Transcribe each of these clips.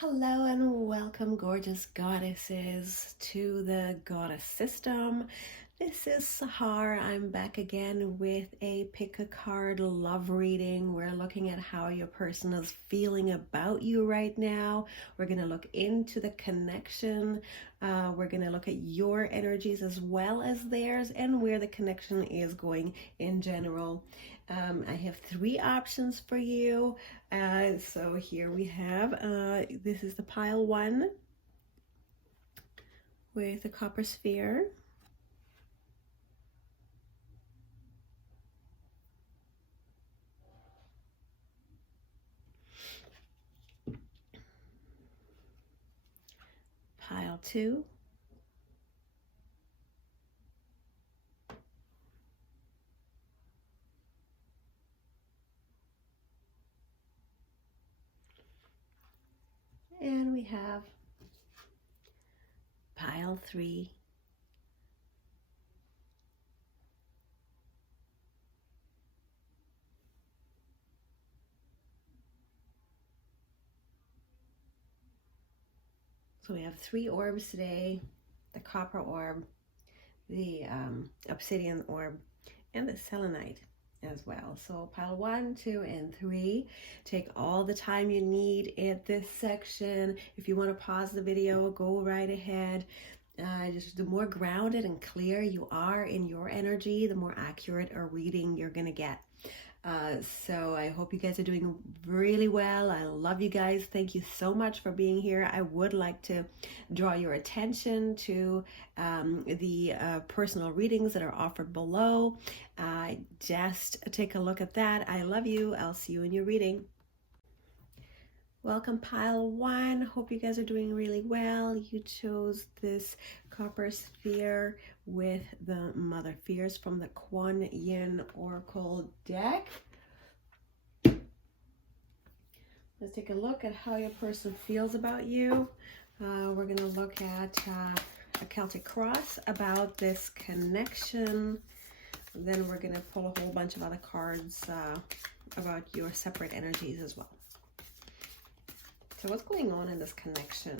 Hello and welcome, gorgeous goddesses, to the Goddess System. This is Sahar. I'm back again with a pick a card love reading. We're looking at how your person is feeling about you right now. We're going to look into the connection. We're going to look at your energies as well as theirs and where the connection is going in general. I have three options for you. So here we have, this is the pile one with a copper sphere. Pile two. And we have pile three. So we have three orbs today: the copper orb, the obsidian orb, and the selenite as well. So pile 1, 2, and 3. Take all the time you need at this section. If you want to pause the video, go right ahead. Just the more grounded and clear you are in your energy, the more accurate a reading you're going to get. So I hope you guys are doing really well. I love you guys. Thank you so much for being here. I would like to draw your attention to the personal readings that are offered below. Just take a look at that. I love you. I'll see you in your reading. Welcome, pile one. Hope you guys are doing really well. You chose this copper sphere with the Mother Fears from the Kuan Yin Oracle deck. Let's take a look at how your person feels about you. We're going to look at a Celtic cross about this connection. Then we're going to pull a whole bunch of other cards about your separate energies as well. So what's going on in this connection?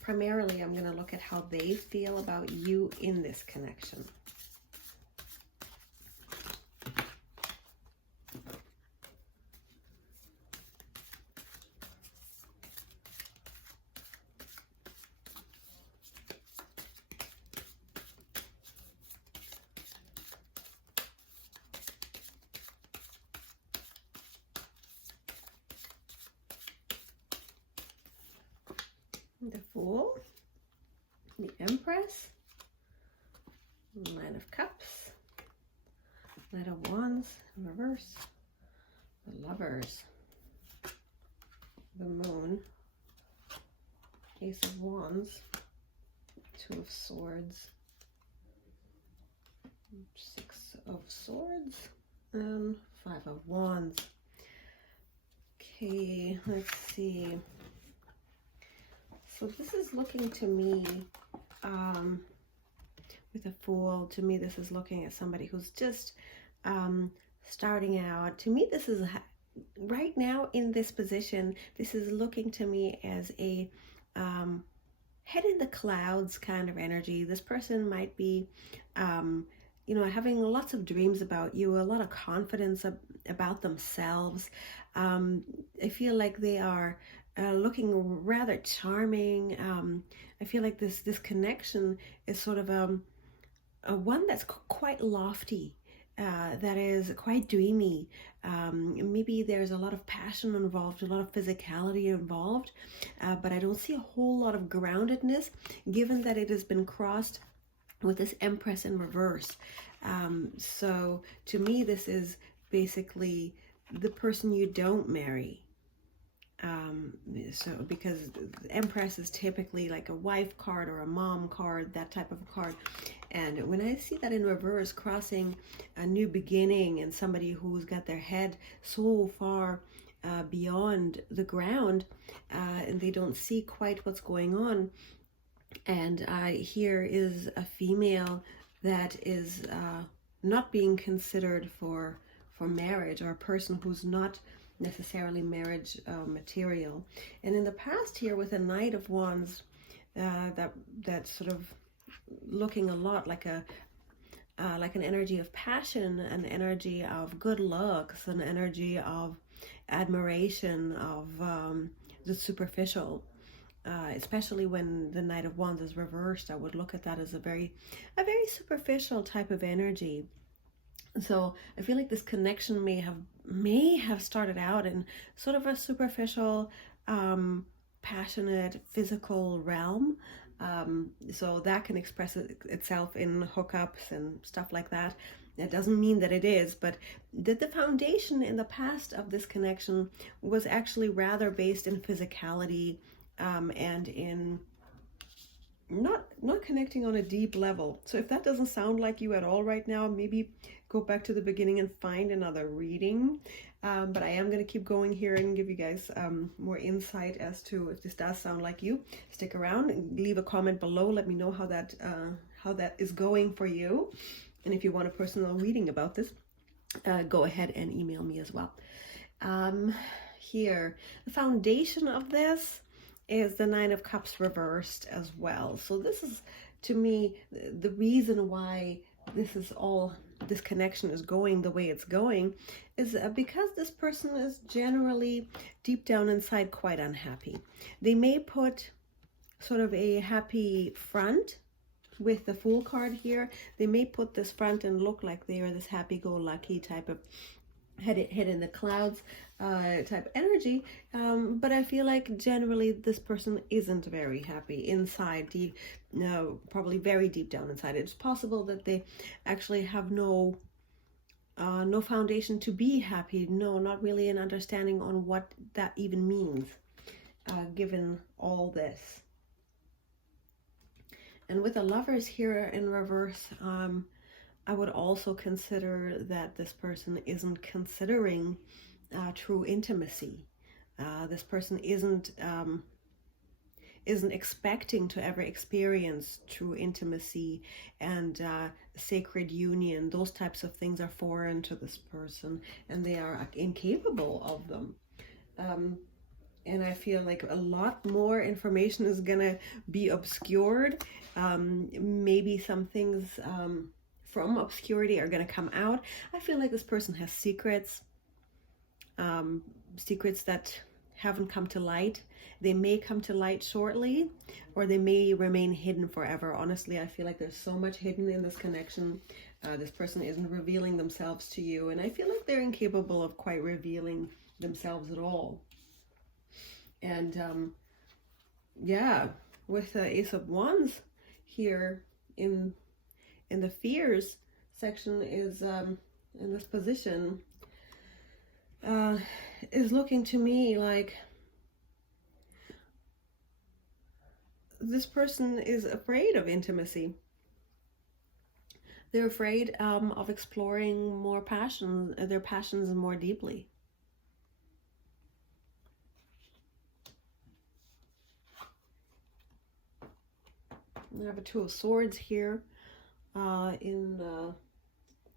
Primarily, I'm going to look at how they feel about you in this connection. The Fool, the Empress, Knight of Cups, Knight of Wands in reverse, the Lovers, the Moon, Ace of Wands, Two of Swords, Six of Swords, and Five of Wands. Okay, let's see. So this is looking to me, with a Fool, to me this is looking at somebody who's just starting out. To me, this is, right now in this position, this is looking to me as a head in the clouds kind of energy. This person might be, you know, having lots of dreams about you, a lot of confidence about themselves. I feel like they are looking rather charming. I feel like this connection is sort of a one that's quite lofty, that is quite dreamy. Maybe there's a lot of passion involved, a lot of physicality involved, but I don't see a whole lot of groundedness, given that it has been crossed with this Empress in reverse. So to me, this is basically the person you don't marry. So because the Empress is typically like a wife card or a mom card, that type of a card. And when I see that in reverse, crossing a new beginning and somebody who's got their head so far beyond the ground, and they don't see quite what's going on. And here is a female that is not being considered for marriage, or a person who's not necessarily marriage material. And in the past here with a Knight of Wands, that's sort of looking a lot like an energy of passion, an energy of good looks, an energy of admiration, of the superficial. Especially when the Knight of Wands is reversed, I would look at that as a very superficial type of energy. So I feel like this connection may have started out in sort of a superficial, passionate, physical realm. So that can express itself in hookups and stuff like that. That doesn't mean that it is, but that the foundation in the past of this connection was actually rather based in physicality, and in not connecting on a deep level. So if that doesn't sound like you at all right now, maybe go back to the beginning and find another reading. But I am going to keep going here and give you guys more insight as to if this does sound like you. Stick around and leave a comment below. Let me know how that is going for you. And if you want a personal reading about this, go ahead and email me as well. Here, the foundation of this is the Nine of Cups reversed as well. So this is, to me, the reason why this connection is going the way it's going is because this person is generally deep down inside quite unhappy. They may put sort of a happy front with the Fool card here. They may put this front and look like they are this happy-go-lucky type of head in the clouds type energy, but I feel like generally this person isn't very happy inside, probably very deep down inside. It's possible that they actually have no foundation to be happy, not really an understanding on what that even means, given all this. And with the Lovers here in reverse, I would also consider that this person isn't considering true intimacy. This person isn't expecting to ever experience true intimacy and sacred union. Those types of things are foreign to this person, and they are incapable of them. And I feel like a lot more information is gonna be obscured. Maybe some things from obscurity are going to come out. I feel like this person has secrets, secrets that haven't come to light. They may come to light shortly, or they may remain hidden forever. Honestly, I feel like there's so much hidden in this connection. This person isn't revealing themselves to you, and I feel like they're incapable of quite revealing themselves at all. And yeah, with the Ace of Wands here in the fears section is in this position, is looking to me like this person is afraid of intimacy. They're afraid of exploring their passions more deeply. I have a Two of Swords here in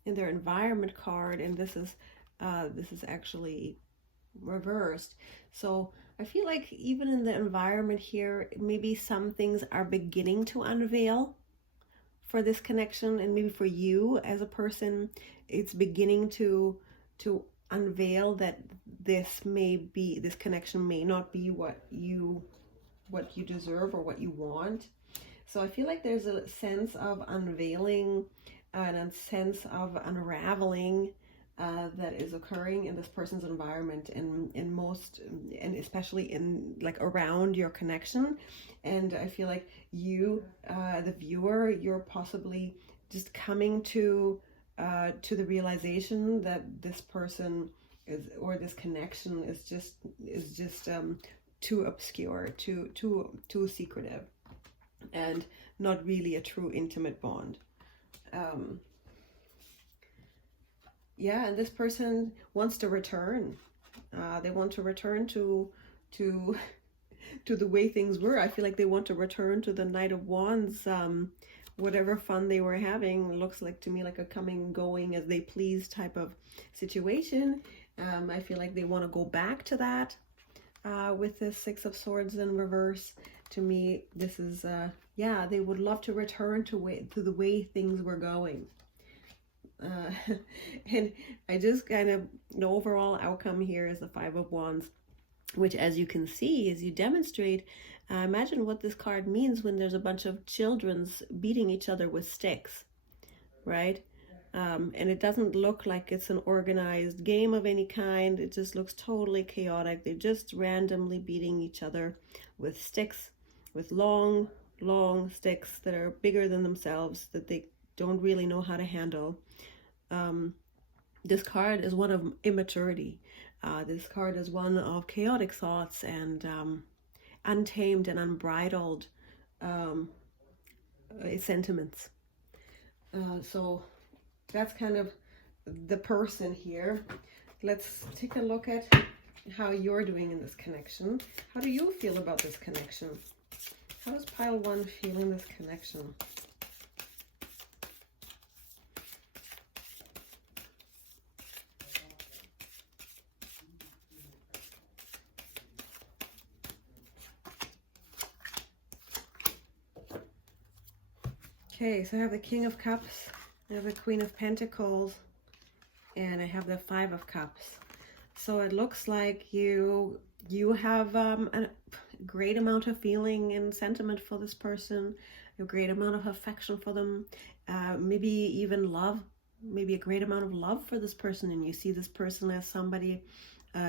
their environment card, and this is actually reversed. So I feel like even in the environment here, maybe some things are beginning to unveil for this connection, and maybe for you as a person, it's beginning to unveil that this connection may not be what you deserve or what you want. So I feel like there's a sense of unveiling and a sense of unraveling that is occurring in this person's environment, and especially in like around your connection. And I feel like you, the viewer, you're possibly just coming to the realization that this person or this connection is just too obscure, too secretive, and not really a true intimate bond. Yeah, and this person wants to return. They want to return to the way things were. I feel like they want to return to the Knight of Wands. Whatever fun they were having looks like to me like a coming and going as they please type of situation. I feel like they want to go back to that with the Six of Swords in reverse. To me, this is, yeah, they would love to return to the way things were going. And I just kind of, the overall outcome here is the Five of Wands, which, as you can see, as you demonstrate, imagine what this card means when there's a bunch of children's beating each other with sticks, right? And it doesn't look like it's an organized game of any kind. It just looks totally chaotic. They're just randomly beating each other with sticks, with long sticks that are bigger than themselves, that they don't really know how to handle. This card is one of immaturity. This card is one of chaotic thoughts and untamed and unbridled sentiments. So that's kind of the person here. Let's take a look at how you're doing in this connection. How do you feel about this connection? How does pile 1 feel in this connection? Okay, so I have the King of Cups, I have the Queen of Pentacles, and I have the Five of Cups. So it looks like you have a great amount of feeling and sentiment for this person, a great amount of affection for them, maybe even love, maybe a great amount of love for this person, and you see this person as somebody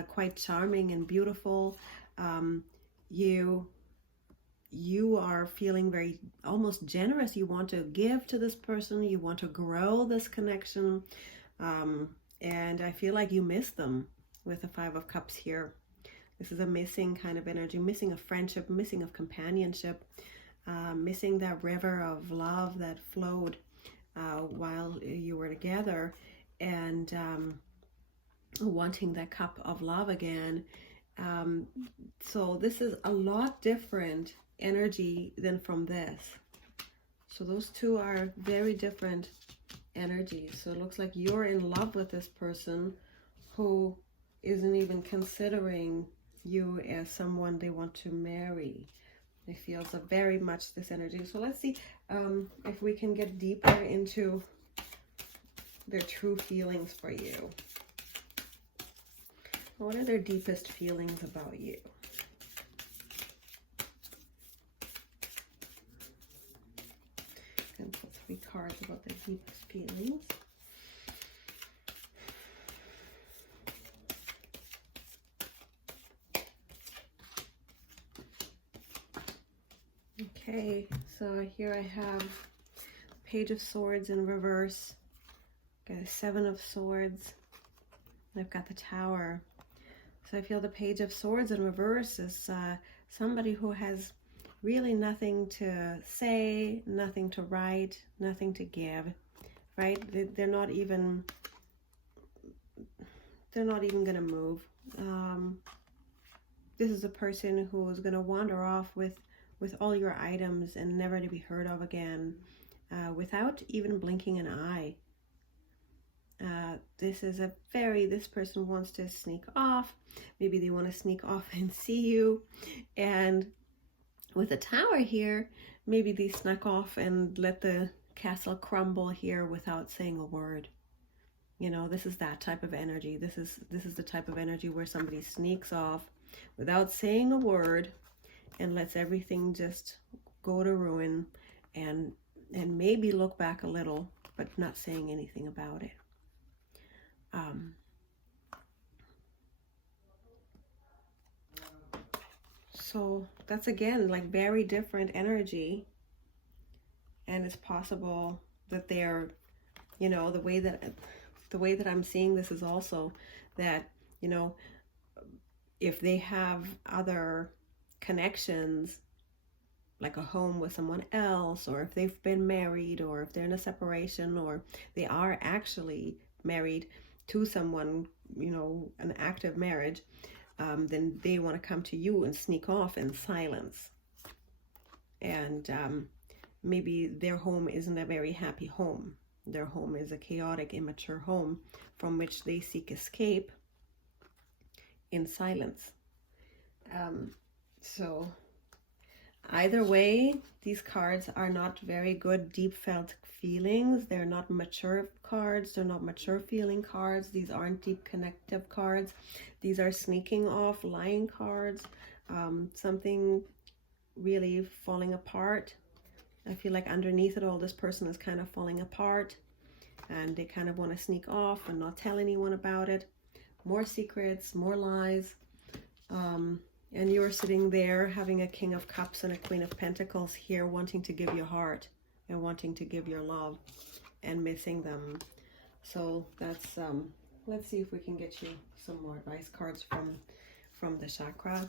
quite charming and beautiful. You are feeling very almost generous. You want to give to this person. You want to grow this connection. And I feel like you miss them with the Five of Cups here. This is a missing kind of energy, missing of friendship, missing of companionship, missing that river of love that flowed while you were together, and wanting that cup of love again. So this is a lot different energy than from this. So those two are very different energies. So it looks like you're in love with this person who isn't even considering you as someone they want to marry. It feels very much this energy. So let's see if we can get deeper into their true feelings for you. What are their deepest feelings about you? And pull 3 cards about their deepest feelings. Okay, so here I have Page of Swords in reverse, got a 7 of Swords, and I've got the Tower. So I feel the Page of Swords in reverse is somebody who has really nothing to say, nothing to write, nothing to give, right? They're not even going to move. This is a person who is going to wander off with all your items and never to be heard of again, without even blinking an eye. This person wants to sneak off. Maybe they want to sneak off and see you. And with the Tower here, maybe they snuck off and let the castle crumble here without saying a word. You know, this is that type of energy. This is the type of energy where somebody sneaks off without saying a word and lets everything just go to ruin, and maybe look back a little, but not saying anything about it. So that's, again, like very different energy, and it's possible that they're, you know, the way that I'm seeing this is also that, you know, if they have other connections, like a home with someone else, or if they've been married, or if they're in a separation, or they are actually married to someone, you know, an active marriage, then they want to come to you and sneak off in silence. And maybe their home isn't a very happy home. Their home is a chaotic, immature home from which they seek escape. in silence. So either way, these cards are not very good deep felt feelings. They're not mature cards. They're not mature feeling cards. These aren't deep connective cards. These are sneaking off, lying cards. Something really falling apart. I feel like underneath it all, this person is kind of falling apart, and they kind of want to sneak off and not tell anyone about it. More secrets, more lies. And you're sitting there having a King of Cups and a Queen of Pentacles here, wanting to give your heart and wanting to give your love and missing them. So that's, let's see if we can get you some more advice cards from the chakra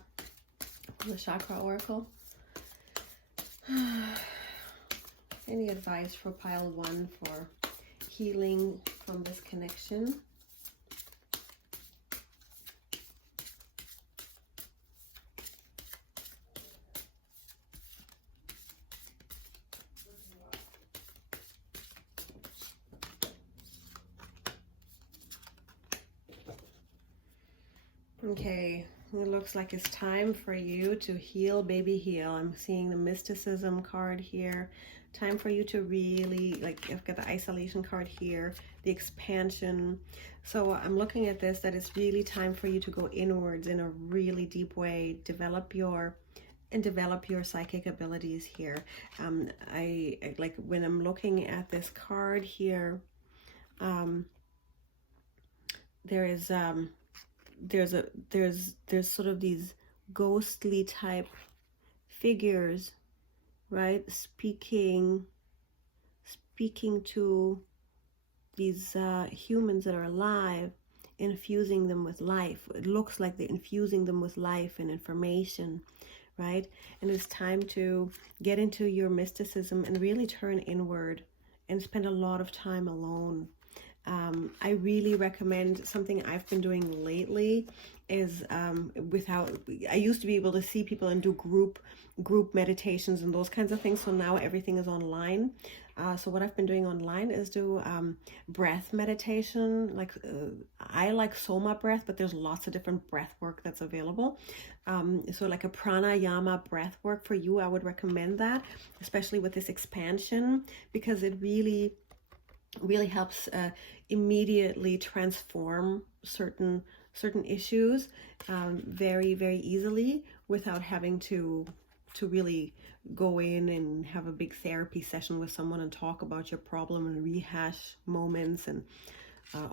oracle. Any advice for pile 1 for healing from this connection? Okay, it looks like it's time for you to heal, baby, heal. I'm seeing the mysticism card here. Time for you to really, like, I've got the isolation card here, the expansion. So I'm looking at this, that it's really time for you to go inwards in a really deep way, develop your psychic abilities here. I like when I'm looking at this card here, there's sort of these ghostly type figures, right? Speaking to these humans that are alive, infusing them with life. It looks like they're infusing them with life and information, right? And it's time to get into your mysticism and really turn inward and spend a lot of time alone. I really recommend, something I've been doing lately is I used to be able to see people and do group meditations and those kinds of things. So now everything is online. So what I've been doing online is do breath meditation. Like I like soma breath, but there's lots of different breath work that's available. So like a pranayama breath work for you, I would recommend that, especially with this expansion, because it really helps immediately transform certain issues very, very easily without having to really go in and have a big therapy session with someone and talk about your problem and rehash moments and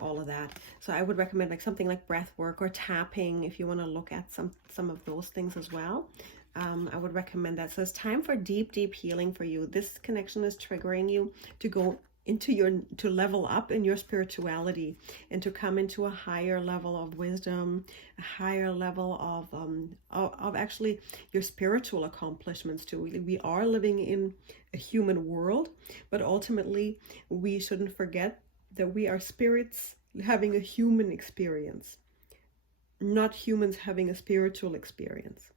all of that. So I would recommend like something like breath work or tapping if you want to look at some of those things as well. I would recommend that. So it's time for deep healing for you. This connection is triggering you to go to level up in your spirituality and to come into a higher level of wisdom, a higher level of actually your spiritual accomplishments too. We are living in a human world, but ultimately we shouldn't forget that we are spirits having a human experience, not humans having a spiritual experience.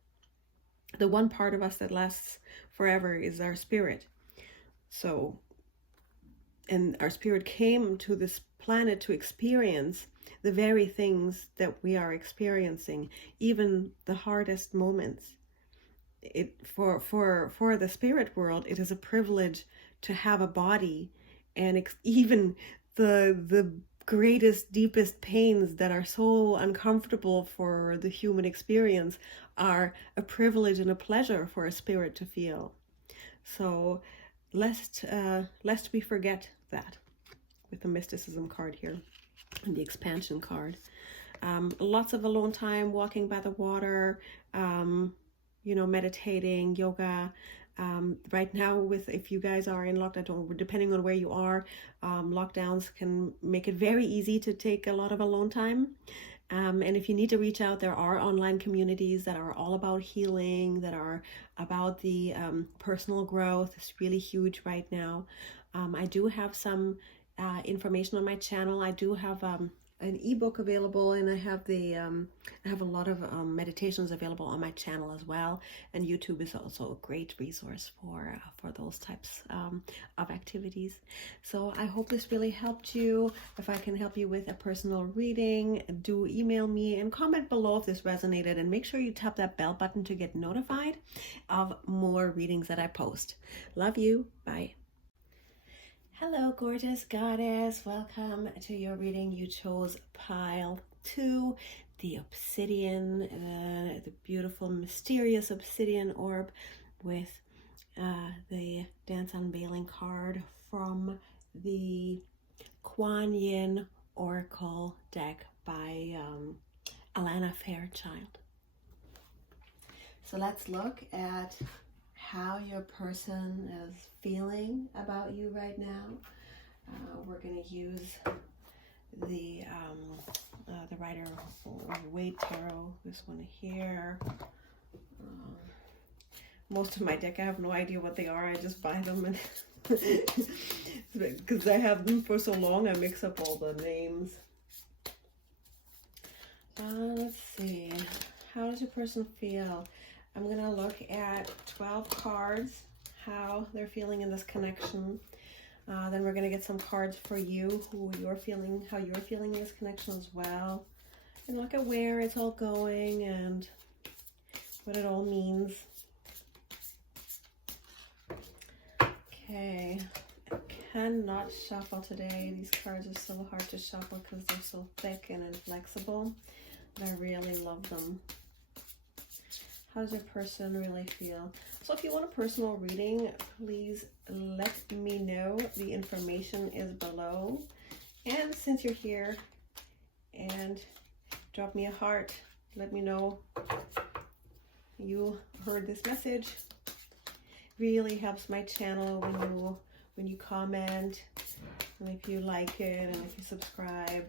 The one part of us that lasts forever is our spirit. So, and our spirit came to this planet to experience the very things that we are experiencing, even the hardest moments. For the spirit world, it is a privilege to have a body, and even the greatest, deepest pains that are so uncomfortable for the human experience are a privilege and a pleasure for a spirit to feel. So lest we forget that with the mysticism card here and the expansion card. Lots of alone time, walking by the water, meditating, yoga. Right now, if you guys are in lockdown, depending on where you are, lockdowns can make it very easy to take a lot of alone time. And if you need to reach out, there are online communities that are all about healing, that are about the personal growth. It's really huge right now. I do have some information on my channel. I do have an ebook available, and I have the I have a lot of meditations available on my channel as well. And YouTube is also a great resource for those types of activities. So I hope this really helped you. If I can help you with a personal reading, do email me and comment below if this resonated, and make sure you tap that bell button to get notified of more readings that I post. Love you. Bye. Hello, gorgeous goddess. Welcome to your reading. You chose pile 2, the obsidian, the beautiful, mysterious obsidian orb with the Dance Unveiling card from the Kuan Yin Oracle deck by Alana Fairchild. So let's look at how your person is feeling about you right now. We're going to use the Rider-Waite Tarot, this one here. Most of my deck, I have no idea what they are. I just buy them, and because I have them for so long, I mix up all the names. Let's see. How does your person feel? I'm going to look at 12 cards, how they're feeling in this connection. Then we're going to get some cards for you, how you're feeling in this connection as well. And look at where it's all going and what it all means. Okay, I cannot shuffle today. These cards are so hard to shuffle because they're so thick and inflexible, but I really love them. How does your person really feel? So if you want a personal reading, please let me know. The information is below. And since you're here, and drop me a heart. Let me know you heard this message. Really helps my channel when you comment, and if you like it, and if you subscribe.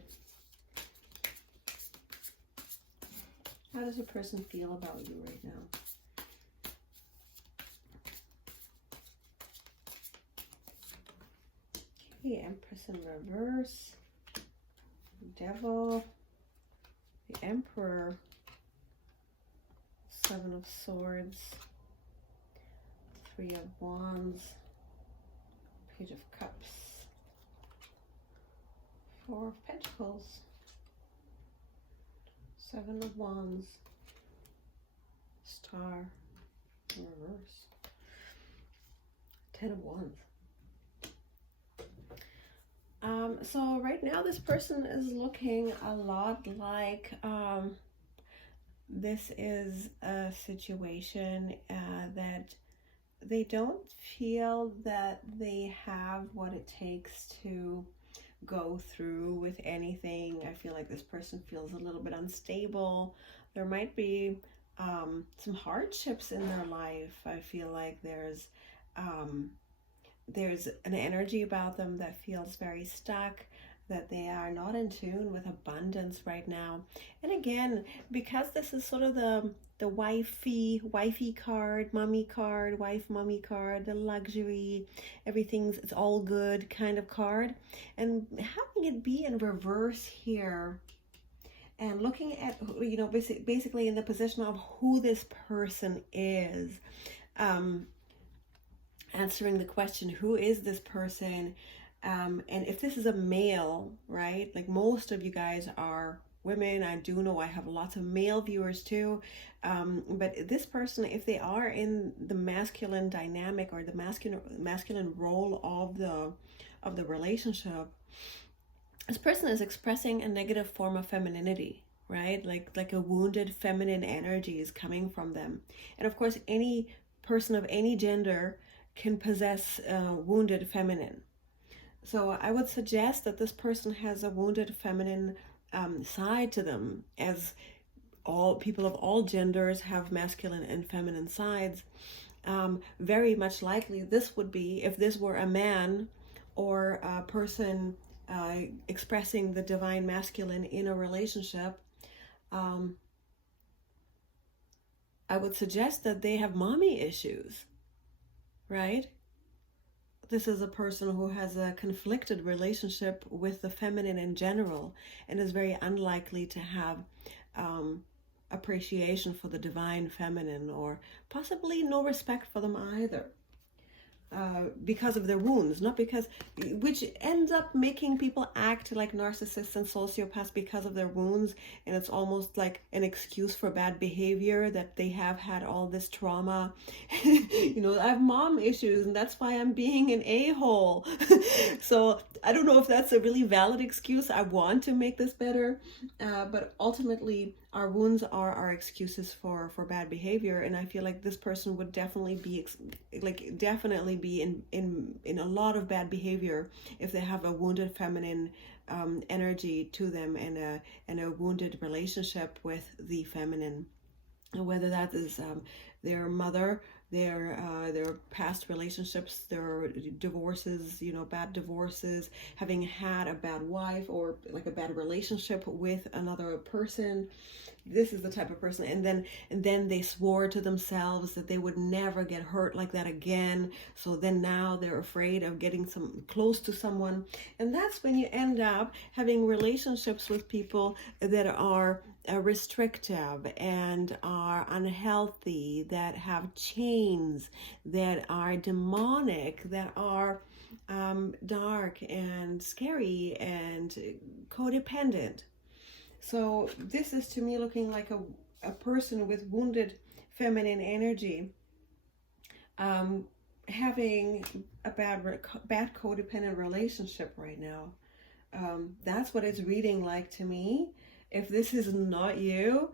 How does a person feel about you right now? Okay, Empress in reverse, Devil, the Emperor, 7 of Swords, 3 of Wands, Page of Cups, 4 of Pentacles, 7 of Wands, Star in reverse, 10 of Wands. So right now this person is looking a lot like this is a situation that they don't feel that they have what it takes to go through with anything. I feel like this person feels a little bit unstable. There might be some hardships in their life. I feel like there's an energy about them that feels very stuck, that they are not in tune with abundance right now. And again, because this is sort of the wifey card, mommy card, wife mommy card, the luxury, it's all good kind of card, and having it be in reverse here and looking at, you know, basically in the position of who this person is, answering the question, who is this person? And if this is a male, right, like most of you guys are women. I do know I have lots of male viewers too, but this person, if they are in the masculine dynamic or the masculine role of the relationship, this person is expressing a negative form of femininity, right? Like a wounded feminine energy is coming from them. And of course, any person of any gender can possess wounded feminine. So I would suggest that this person has a wounded feminine side to them, as all people of all genders have masculine and feminine sides. Very much likely this would be, if this were a man or a person expressing the divine masculine in a relationship, I would suggest that they have mommy issues, right? this is a person who has a conflicted relationship with the feminine in general, and is very unlikely to have appreciation for the divine feminine, or possibly no respect for them either. Because of their wounds, not because, which ends up making people act like narcissists and sociopaths because of their wounds, and it's almost like an excuse for bad behavior, that they have had all this trauma. You know, I have mom issues and that's why I'm being an a-hole. So I don't know if that's a really valid excuse. I want to make this better, but ultimately our wounds are our excuses for bad behavior, and I feel like this person would definitely be in a lot of bad behavior if they have a wounded feminine energy to them, and a wounded relationship with the feminine, whether that is their mother, their past relationships, their divorces, you know, bad divorces, having had a bad wife, or like a bad relationship with another person. This is the type of person, and then they swore to themselves that they would never get hurt like that again. So then now they're afraid of getting close to someone, and that's when you end up having relationships with people that are restrictive and are unhealthy, that have chains, that are demonic, that are dark and scary and codependent. So this is to me looking like a person with wounded feminine energy, having a bad codependent relationship right now. That's what it's reading like to me. If this is not you,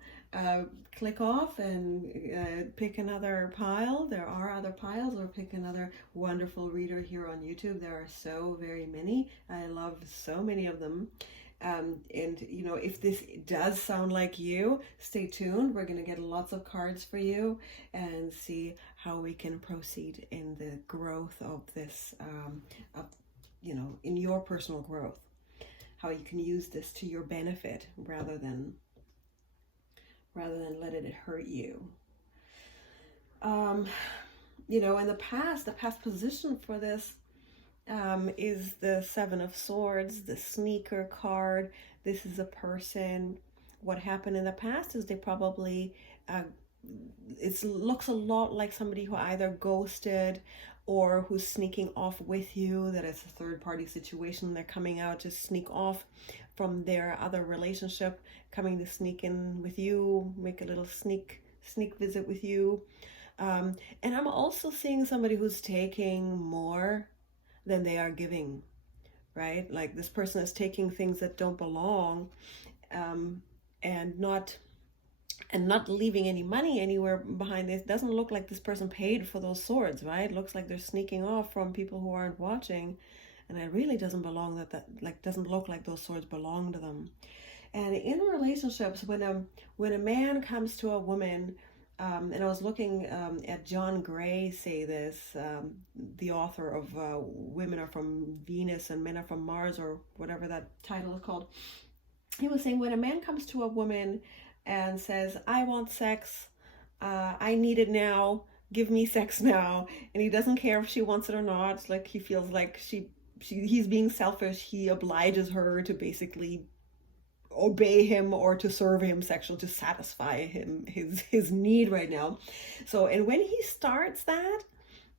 click off and pick another pile. There are other piles, or pick another wonderful reader here on YouTube. There are so very many. I love so many of them. And you know, if this does sound like you, stay tuned. We're going to get lots of cards for you and see how we can proceed in the growth of this, you know, in your personal growth, how you can use this to your benefit rather than let it hurt you. You know, in the past position for this is the Seven of Swords, the sneaker card. This is a person. What happened in the past is they probably, it looks a lot like somebody who either ghosted or who's sneaking off with you, that it's a third-party situation. They're coming out to sneak off from their other relationship, coming to sneak in with you, make a little sneak visit with you. And I'm also seeing somebody who's taking more than they are giving, right? Like this person is taking things that don't belong, and not leaving any money anywhere behind this. It doesn't look like this person paid for those swords, right? It looks like they're sneaking off from people who aren't watching, and it really doesn't doesn't look like those swords belong to them. And in relationships, when a man comes to a woman, and I was looking at John Gray say this, the author of Women Are From Venus and Men Are From Mars, or whatever that title is called. He was saying, when a man comes to a woman and says, I want sex, I need it now, give me sex now, and he doesn't care if she wants it or not, like he feels like he's being selfish, he obliges her to basically obey him or to serve him sexually, to satisfy him his need right now. So, and when he starts that,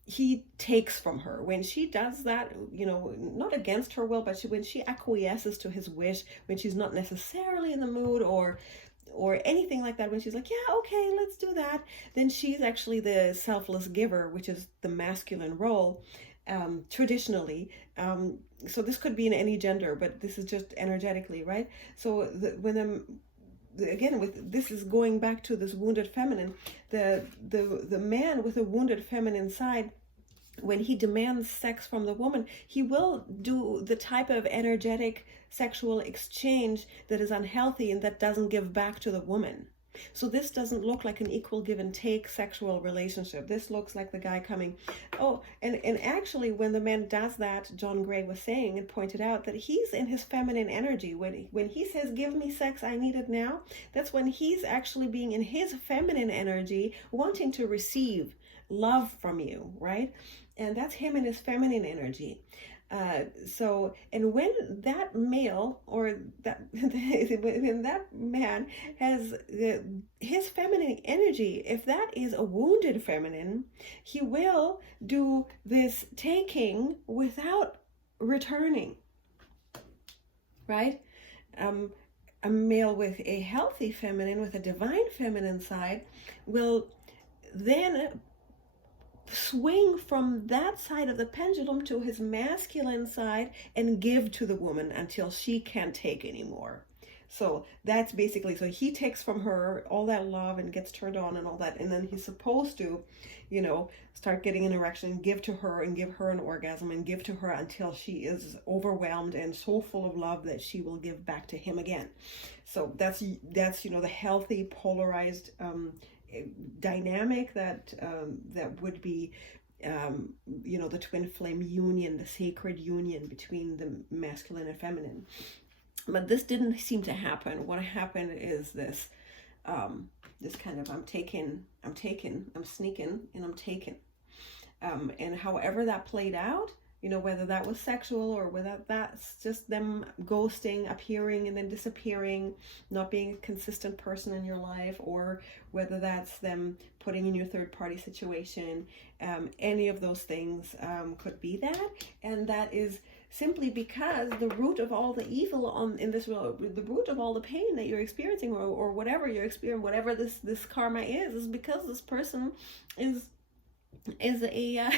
he takes from her. When she does that, you know, not against her will, but when she acquiesces to his wish, when she's not necessarily in the mood or anything like that, when she's like, yeah, okay, let's do that, then she's actually the selfless giver, which is the masculine role, traditionally. So this could be in any gender, but this is just energetically, right? So this is going back to this wounded feminine. The man with a wounded feminine side, when he demands sex from the woman, he will do the type of energetic sexual exchange that is unhealthy and that doesn't give back to the woman. So this doesn't look like an equal give and take sexual relationship. This looks like the guy coming. Oh, and actually when the man does that, John Gray was saying and pointed out that he's in his feminine energy. When he says, give me sex, I need it now, that's when he's actually being in his feminine energy, wanting to receive love from you, right? and that's him in his feminine energy. So, and when that male or that when that man has his feminine energy, if that is a wounded feminine, he will do this taking without returning, right? A male with a healthy feminine, with a divine feminine side, will then swing from that side of the pendulum to his masculine side and give to the woman until she can't take anymore. So that's basically, so he takes from her all that love and gets turned on and all that, and then he's supposed to, you know, start getting an erection, give to her and give her an orgasm and give to her until she is overwhelmed and so full of love that she will give back to him again. So that's you know, the healthy polarized dynamic that would be you know, the twin flame union, the sacred union between the masculine and feminine. But this didn't seem to happen. What happened is this this kind of I'm sneaking, and I'm taken. And however that played out, you know, whether that was sexual or whether that's just them ghosting, appearing and then disappearing, not being a consistent person in your life, or whether that's them putting in your third party situation, any of those things could be that. And that is simply because the root of all the evil in this world, the root of all the pain that you're experiencing, or whatever you're experiencing, whatever this karma is because this person is a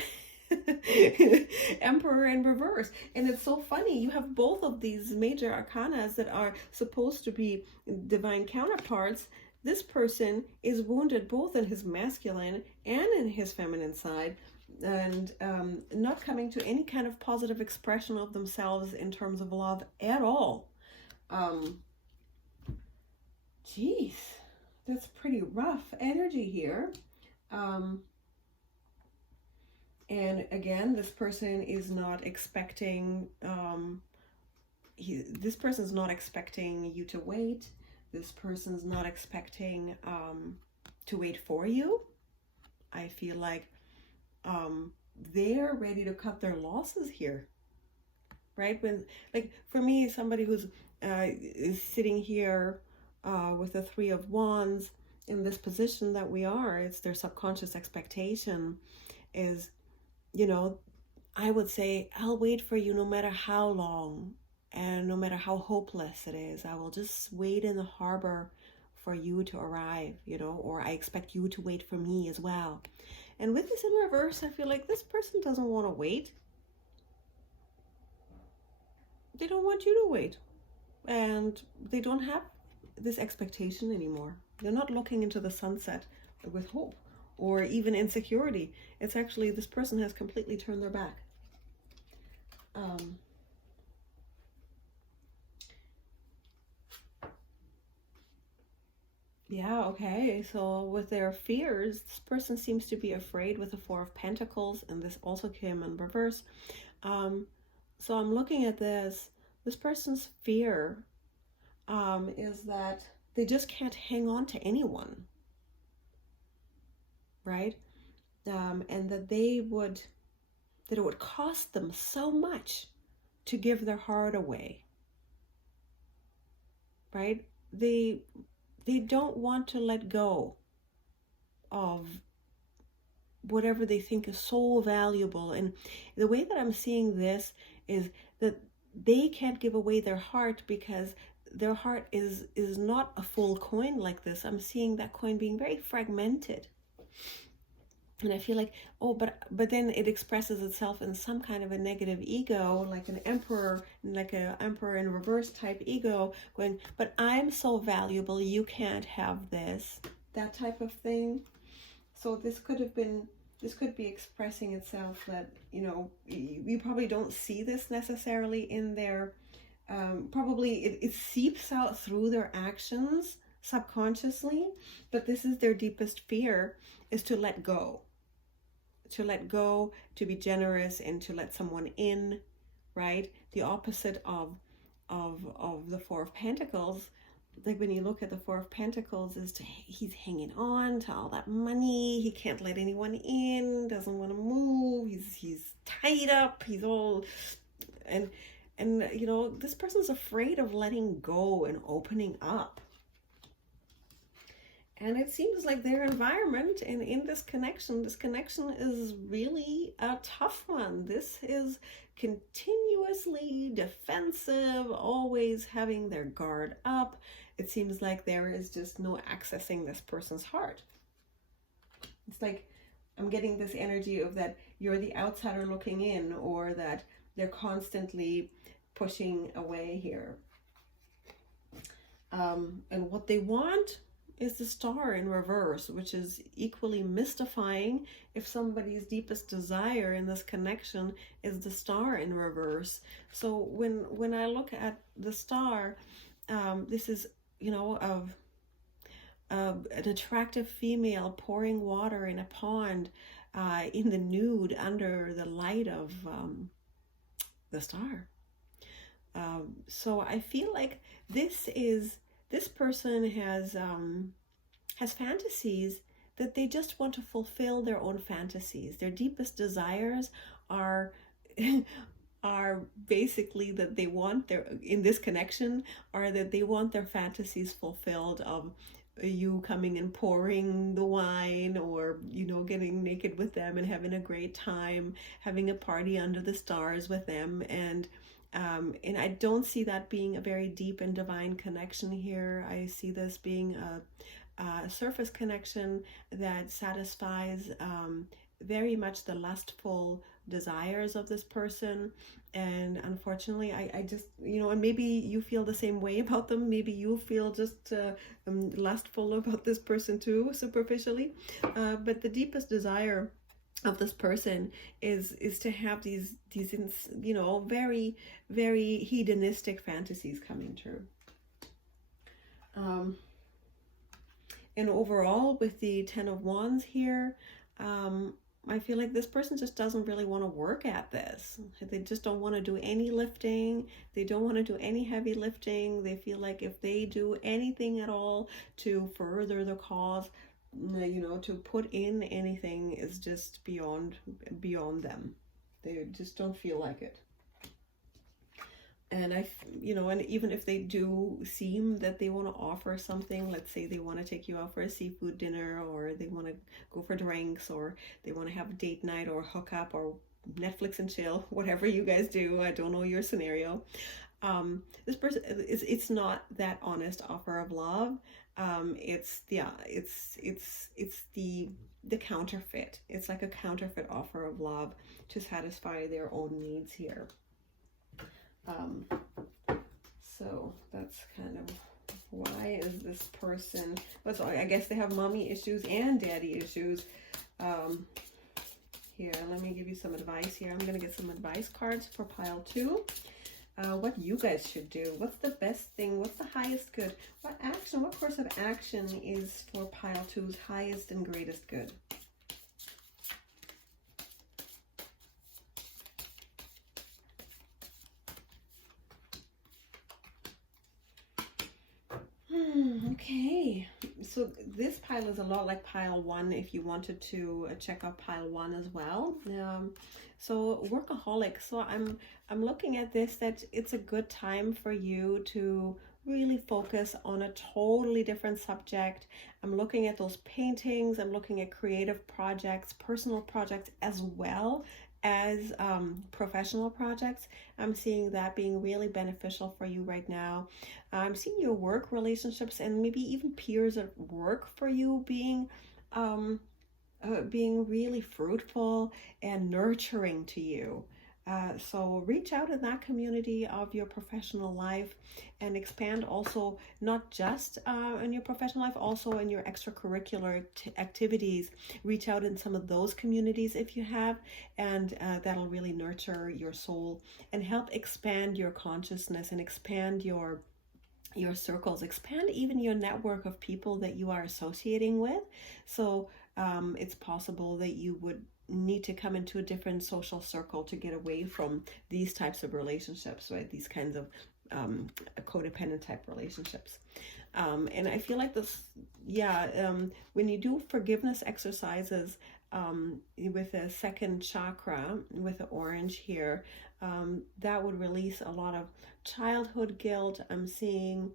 Emperor in reverse. And it's so funny, you have both of these major arcanas that are supposed to be divine counterparts. This person is wounded both in his masculine and in his feminine side, and not coming to any kind of positive expression of themselves in terms of love at all. Geez, that's pretty rough energy here. And again, this person is not expecting, this person's not expecting you to wait. This person's not expecting to wait for you. I feel like they're ready to cut their losses here, right? When, like, for me, somebody who's is sitting here with the Three of Wands in this position that we are, it's their subconscious expectation is, you know, I would say, I'll wait for you no matter how long and no matter how hopeless it is. I will just wait in the harbor for you to arrive, you know, or I expect you to wait for me as well. And with this in reverse, I feel like this person doesn't want to wait. They don't want you to wait. And they don't have this expectation anymore. They're not looking into the sunset with hope or even insecurity. It's actually, this person has completely turned their back. Yeah, okay, so with their fears, this person seems to be afraid with the Four of Pentacles, and this also came in reverse. So I'm looking at this person's fear is that they just can't hang on to anyone, right? And that it would cost them so much to give their heart away, right? They don't want to let go of whatever they think is so valuable. And the way that I'm seeing this is that they can't give away their heart because their heart is not a full coin like this. I'm seeing that coin being very fragmented. And I feel like, oh, but then it expresses itself in some kind of a negative ego, like an emperor, like an emperor in reverse type ego, going, but I'm so valuable, you can't have this, that type of thing. So this could be expressing itself that, you know, you probably don't see this necessarily in their, probably it seeps out through their actions subconsciously, but this is their deepest fear, is to let go. To let go, to be generous, and to let someone in, right? The opposite of the Four of Pentacles like when you look at the Four of Pentacles, he's hanging on to all that money. He can't let anyone in, doesn't want to move. He's tied up. He's all, and you know, this person's afraid of letting go and opening up. And it seems like their environment and in this connection is really a tough one. This is continuously defensive, always having their guard up. It seems like there is just no accessing this person's heart. It's like I'm getting this energy of that you're the outsider looking in, or that they're constantly pushing away here. And what they want is the Star in reverse, which is equally mystifying if somebody's deepest desire in this connection is the Star in reverse. So when I look at the Star, this is, you know, an attractive female pouring water in a pond in the nude under the light of the Star. So I feel like this person has fantasies that they just want to fulfill their own fantasies. Their deepest desires are basically that they want in this connection, are that they want their fantasies fulfilled of you coming and pouring the wine, or, you know, getting naked with them and having a great time, having a party under the stars with them. And I don't see that being a very deep and divine connection here. I see this being a surface connection that satisfies very much the lustful desires of this person. And unfortunately, I just, you know, and maybe you feel the same way about them. Maybe you feel just lustful about this person too, superficially. But the deepest desire of this person is to have these you know, very, very hedonistic fantasies coming true. And overall, with the Ten of Wands here, I feel like this person just doesn't really want to work at this. They just don't want to do any lifting. They don't want to do any heavy lifting. They feel like if they do anything at all to further the cause, you know, to put in anything is just beyond them. They just don't feel like it. And you know, and even if they do seem that they want to offer something, let's say they want to take you out for a seafood dinner, or they want to go for drinks, or they want to have a date night or hook up or Netflix and chill, whatever you guys do. I don't know your scenario. This person, it's not that honest offer of love. It's the counterfeit. It's like a counterfeit offer of love to satisfy their own needs here. So that's kind of why is this person, so I guess they have mommy issues and daddy issues. Here, let me give you some advice here. I'm going to get some advice cards for pile 2. What you guys should do. What's the best thing? What's the highest good? What course of action is for pile 2's highest and greatest good? Okay, so this pile is a lot like pile 1 if you wanted to check out pile 1 as well. So workaholic. So I'm looking at this, that it's a good time for you to really focus on a totally different subject. I'm looking at those paintings. I'm looking at creative projects, personal projects, as well as professional projects. I'm seeing that being really beneficial for you right now. I'm seeing your work relationships and maybe even peers at work for you being really fruitful and nurturing to you. So reach out in that community of your professional life and expand also, not just in your professional life, also in your extracurricular activities. Reach out in some of those communities if you have, and that'll really nurture your soul and help expand your consciousness and expand your circles, expand even your network of people that you are associating with. So it's possible that you would need to come into a different social circle to get away from these types of relationships, right? These kinds of codependent type relationships. And I feel like this, when you do forgiveness exercises with a second chakra, with the orange here, that would release a lot of childhood guilt. I'm seeing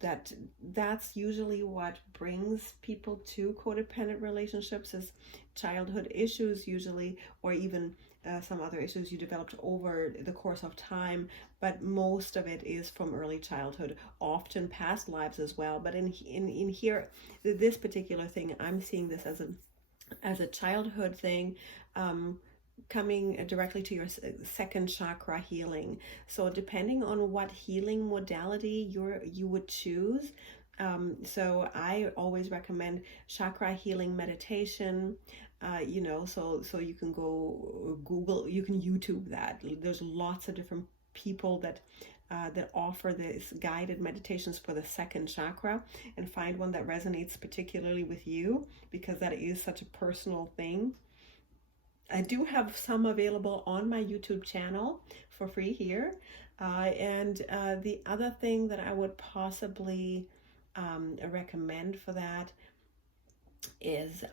that's usually what brings people to codependent relationships, is childhood issues usually, or even some other issues you developed over the course of time, but most of it is from early childhood, often past lives as well. But in here, this particular thing, I'm seeing this as a childhood thing, coming directly to your second chakra healing. So depending on what healing modality you would choose, so I always recommend chakra healing meditation. So you can go Google, you can YouTube that. There's lots of different people that offer this guided meditations for the second chakra, and find one that resonates particularly with you, because that is such a personal thing. I do have some available on my YouTube channel for free here. And the other thing that I would possibly recommend for that is,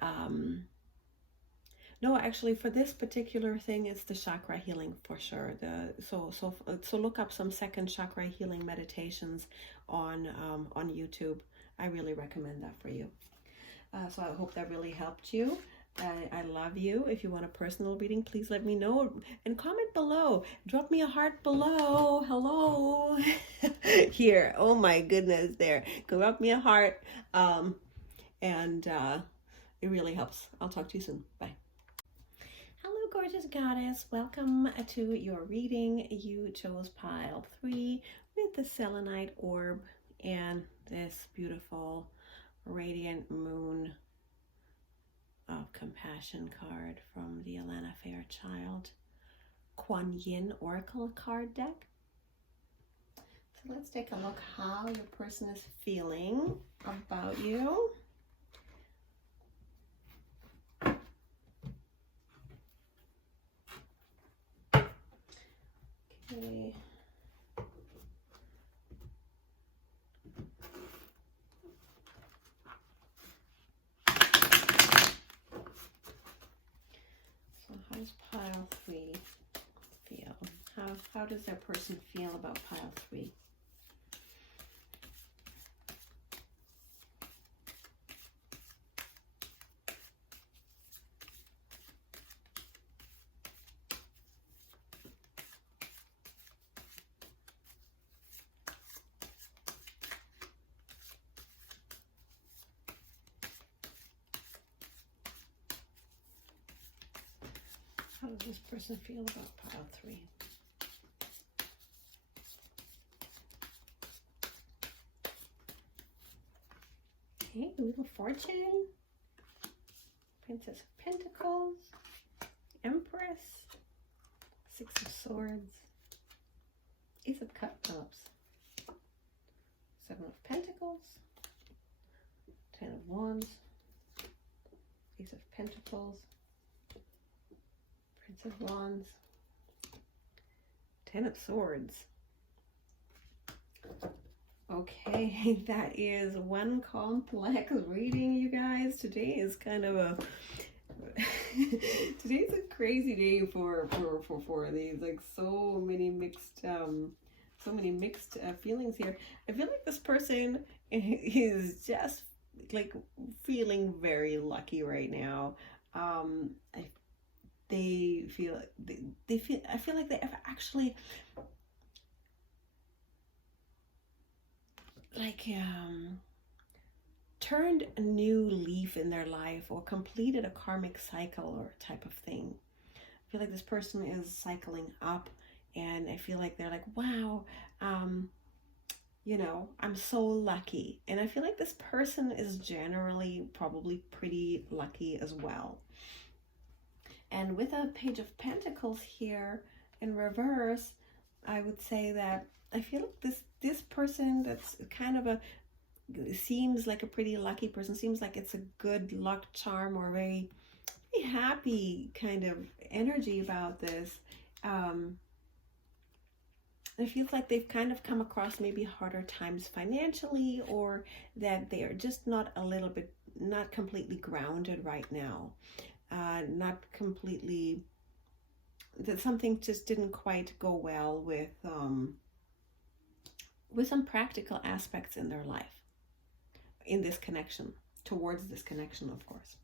no, actually for this particular thing, it's the chakra healing for sure. So look up some second chakra healing meditations on YouTube. I really recommend that for you. So I hope that really helped you. I love you. If you want a personal reading, please let me know and comment below. Drop me a heart below. Hello. Here. Oh my goodness, there. Go drop me a heart. And it really helps. I'll talk to you soon. Bye. Hello, gorgeous goddess. Welcome to your reading. You chose pile 3 with the selenite orb and this beautiful radiant moon of compassion card from the Alana Fairchild Kuan Yin Oracle card deck. So let's take a look how your person is feeling about you. Okay. How does pile 3 feel? How does that person feel about pile 3? How does this person feel about pile 3? Okay, Wheel of Fortune, Princess of Pentacles, Empress, 6 of Swords, Ace of Cups, 7 of Pentacles, 10 of Wands, Ace of Pentacles, Prince of Wands, 10 of Swords. Okay, that is one complex reading, you guys. Today is kind of a today's a crazy day for these, like so many mixed feelings here. I feel like this person is just like feeling very lucky right now. I feel like they have actually turned a new leaf in their life, or completed a karmic cycle or type of thing. I feel like this person is cycling up, and I feel like they're like, wow, I'm so lucky. And I feel like this person is generally probably pretty lucky as well. And with a Page of Pentacles here in reverse, I would say that I feel like this person that's kind of seems like a pretty lucky person, seems like it's a good luck charm, or very, very happy kind of energy about this. It feels like they've kind of come across maybe harder times financially, or that they are just not completely grounded right now. Not completely, that something just didn't quite go well with some practical aspects in their life, in this connection, towards this connection, of course.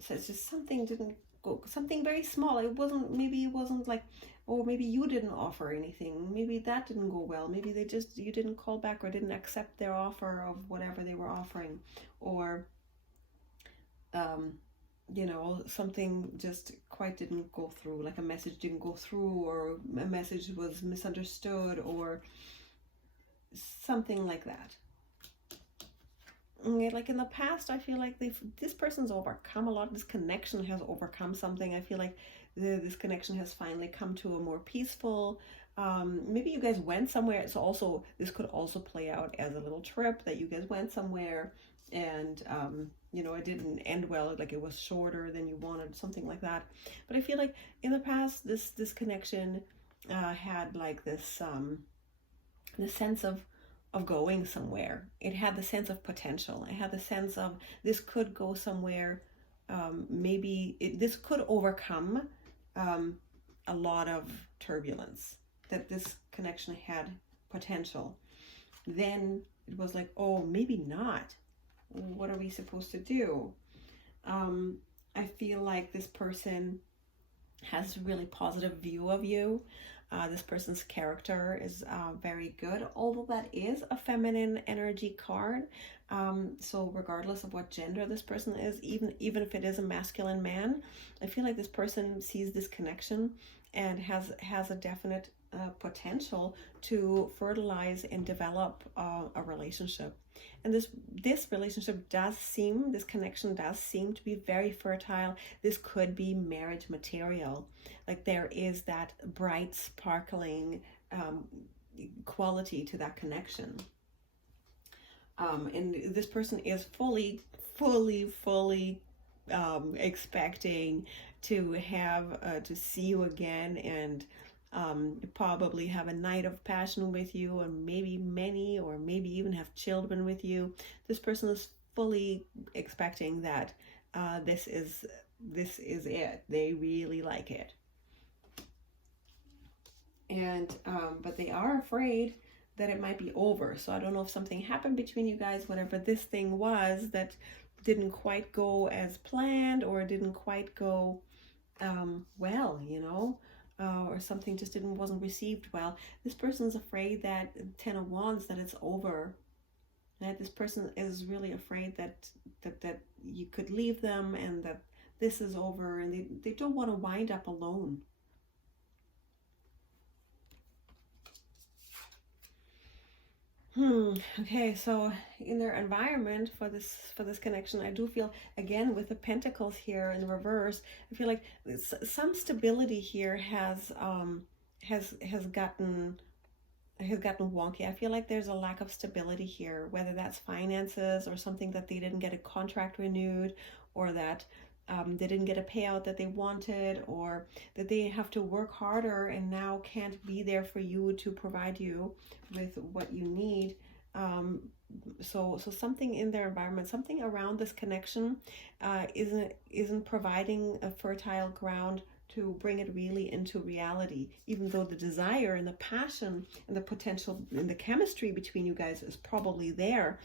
So it's just something didn't go, something very small. Maybe it wasn't like, or maybe you didn't offer anything. Maybe that didn't go well. Maybe you didn't call back or didn't accept their offer of whatever they were offering. Or, something just quite didn't go through, like a message didn't go through, or a message was misunderstood, or something like that. Like in the past, I feel like this person's overcome a lot. This connection has overcome something. I feel like this connection has finally come to a more peaceful, maybe you guys went somewhere. So this could also play out as a little trip that you guys went somewhere, and it didn't end well, like it was shorter than you wanted, something like that. But I feel like in the past, this connection had like this sense of going somewhere. It had the sense of potential. It had the sense of this could go somewhere. This could overcome a lot of turbulence, that this connection had potential. Then it was like, oh, maybe not. What are we supposed to do? I feel like this person has a really positive view of you. This person's character is very good, although that is a feminine energy card. So regardless of what gender this person is, even if it is a masculine man, I feel like this person sees this connection and has a definite potential to fertilize and develop a relationship. And this relationship this connection does seem to be very fertile. This could be marriage material. Like there is that bright, sparkling quality to that connection. And this person is fully expecting to have to see you again, and probably have a night of passion with you, and maybe many, or maybe even have children with you. This person is fully expecting that this is it. They really like it. And but they are afraid that it might be over. So I don't know if something happened between you guys, whatever this thing was that didn't quite go as planned, or didn't quite go well, or something just wasn't received well. This person's afraid that 10 of Wands, that it's over. That this person is really afraid that you could leave them, and that this is over, and they don't want to wind up alone. Okay, so in their environment for this connection, I do feel, again, with the Pentacles here in reverse, I feel like some stability here has gotten wonky. I feel like there's a lack of stability here, whether that's finances, or something that they didn't get a contract renewed, or that they didn't get a payout that they wanted, or that they have to work harder and now can't be there for you to provide you with what you need. So something in their environment, something around this connection isn't providing a fertile ground to bring it really into reality, even though the desire and the passion and the potential and the chemistry between you guys is probably there.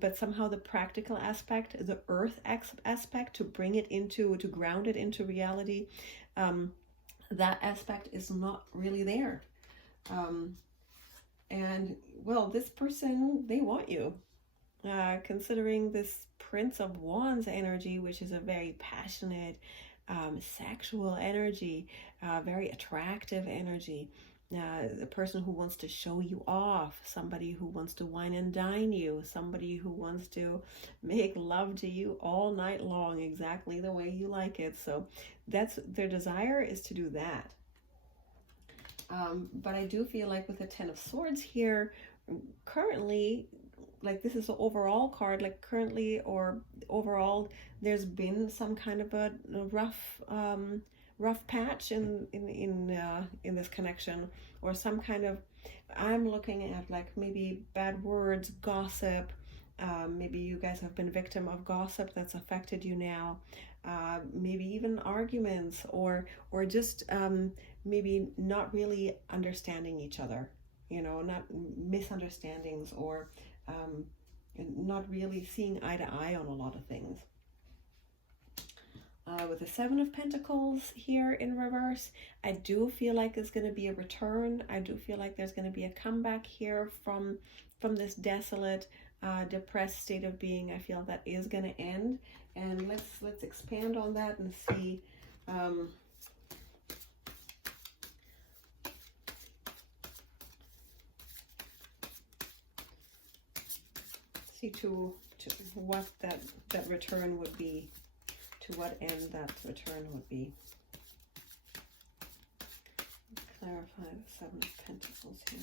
But somehow the practical aspect, the earth aspect, to ground it into reality, that aspect is not really there. And well, this person, they want you. Considering this Prince of Wands energy, which is a very passionate, sexual energy, very attractive energy. The person who wants to show you off, somebody who wants to wine and dine you, somebody who wants to make love to you all night long, exactly the way you like it. So that's their desire, is to do that. But I do feel like with the 10 of Swords here, currently, like this is the overall card, like currently or overall, there's been some kind of a rough rough patch in this connection, or some kind of, I'm looking at like maybe bad words, gossip. Maybe you guys have been victim of gossip that's affected you now. Maybe even arguments, or just maybe not really understanding each other. Not misunderstandings, or not really seeing eye to eye on a lot of things. With the Seven of Pentacles here in reverse, I do feel like there's going to be a return. I do feel like there's going to be a comeback here from this desolate, depressed state of being. I feel that is going to end, and let's expand on that and see. See to what that return would be. To what end that return would be. Clarify the Seven of Pentacles here.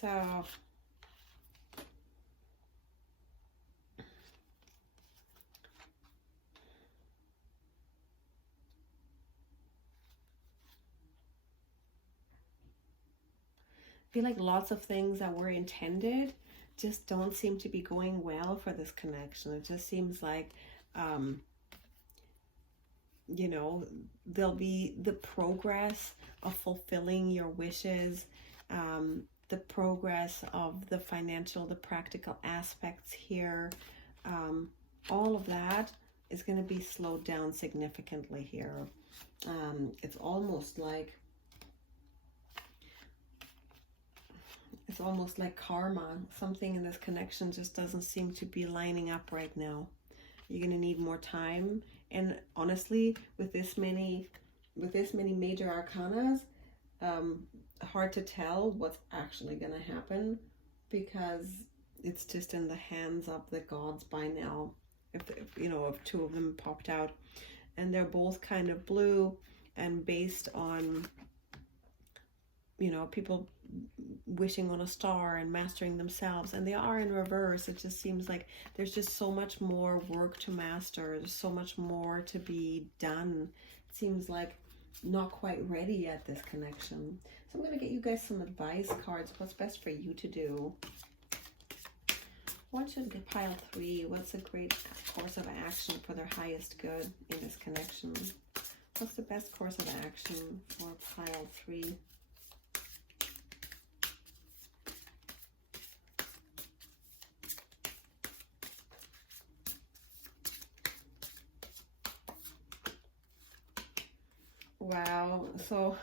So I feel like lots of things that were intended just don't seem to be going well for this connection. It just seems like, there'll be the progress of fulfilling your wishes, the progress of the financial, the practical aspects here. All of that is going to be slowed down significantly here. It's almost like karma. Something in this connection just doesn't seem to be lining up right now. You're going to need more time. And honestly, with this many major arcanas, hard to tell what's actually going to happen, because it's just in the hands of the gods by now. If two of them popped out, and they're both kind of blue and based on people wishing on a star and mastering themselves, and they are in reverse. It just seems like there's just so much more work to master. There's so much more to be done. It seems like not quite ready yet, this connection. So I'm going to get you guys some advice cards. What's best for you to do? What should pile 3? What's a great course of action for their highest good in this connection? What's the best course of action for pile 3? Wow, so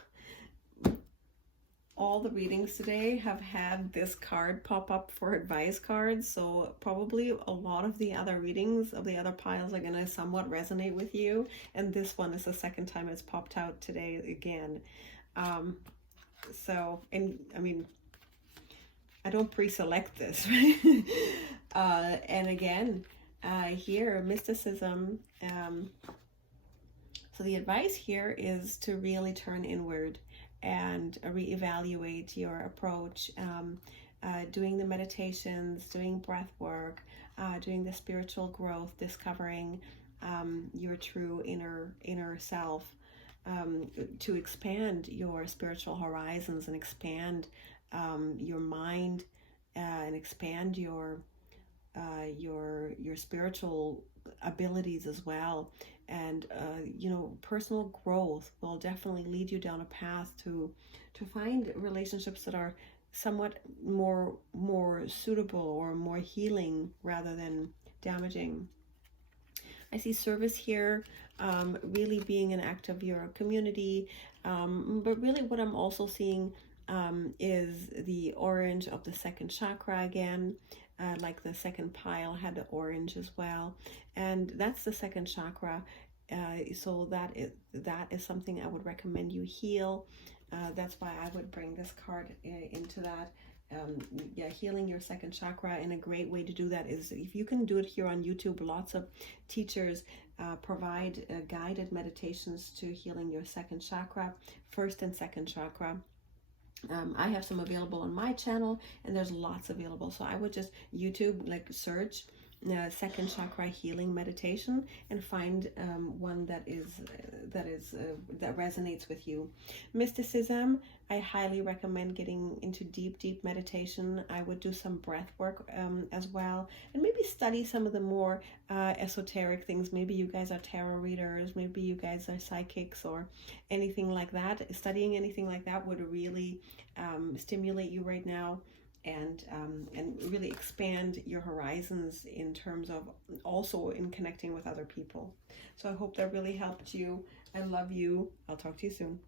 all the readings today have had this card pop up for advice cards, so probably a lot of the other readings of the other piles are going to somewhat resonate with you, and this one is the second time it's popped out today again. So, and I mean, I don't pre-select this, right? And again, here, mysticism. So the advice here is to really turn inward and reevaluate your approach, doing the meditations, doing breath work, doing the spiritual growth, discovering your true inner self, to expand your spiritual horizons and expand your mind, and expand your spiritual abilities as well. And personal growth will definitely lead you down a path to find relationships that are somewhat more suitable or more healing rather than damaging. I see service here, really being an act of your community, but really what I'm also seeing is the orange of the second chakra again. Like the second pile had the orange as well, and that's the second chakra. So that is something I would recommend you heal. That's why I would bring this card into that. Healing your second chakra, and a great way to do that is if you can do it here on YouTube. Lots of teachers provide guided meditations to healing your second chakra, first and second chakra. I have some available on my channel, and there's lots available. So I would just YouTube, like search second chakra healing meditation, and find one that resonates with you. Mysticism, I highly recommend getting into deep meditation. I would do some breath work as well, and maybe study some of the more esoteric things. Maybe you guys are tarot readers, maybe you guys are psychics or anything like that. Studying anything like that would really stimulate you right now, and really expand your horizons in terms of also in connecting with other people. So I hope that really helped you. I love you. I'll talk to you soon.